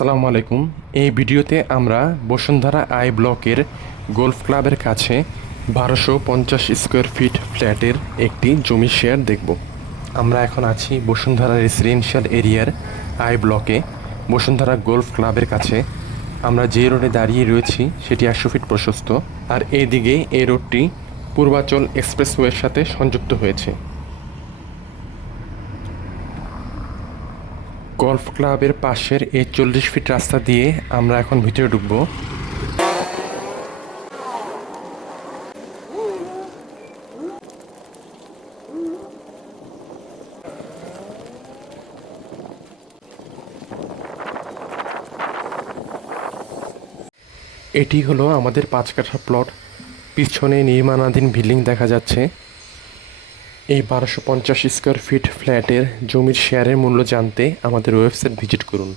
আসসালামু আলাইকুম। এই ভিডিওতে আমরা বসুন্ধরা আই ব্লকের গোলফ ক্লাবের কাছে 1250 স্কোয়ার ফিট ফ্ল্যাটের একটি জমির শেয়ার দেখব। আমরা এখন আছি বসুন্ধরা রেসিডেন্সিয়াল এরিয়ার আই ব্লকে বসুন্ধরা গোলফ ক্লাবের কাছে। আমরা যে রোডে দাঁড়িয়ে রয়েছি সেটি 100 ফিট প্রশস্ত, আর এইদিকে এই রোডটি পূর্বাচল এক্সপ্রেসওয়ের সাথে সংযুক্ত হয়েছে। গলফ ক্লাবের পাশের এই 40 ফিট রাস্তা দিয়ে আমরা এখন ভিতরে ঢুকবো। এটি হলো আমাদের 5 কাঠা প্লট। পিছনে নির্মাণাধীন বিল্ডিং দেখা যাচ্ছে। এই 1250 স্কোয়ার ফিট ফ্ল্যাটের জমির শেয়ারের মূল্য জানতে আমাদের ওয়েবসাইট ভিজিট করুন।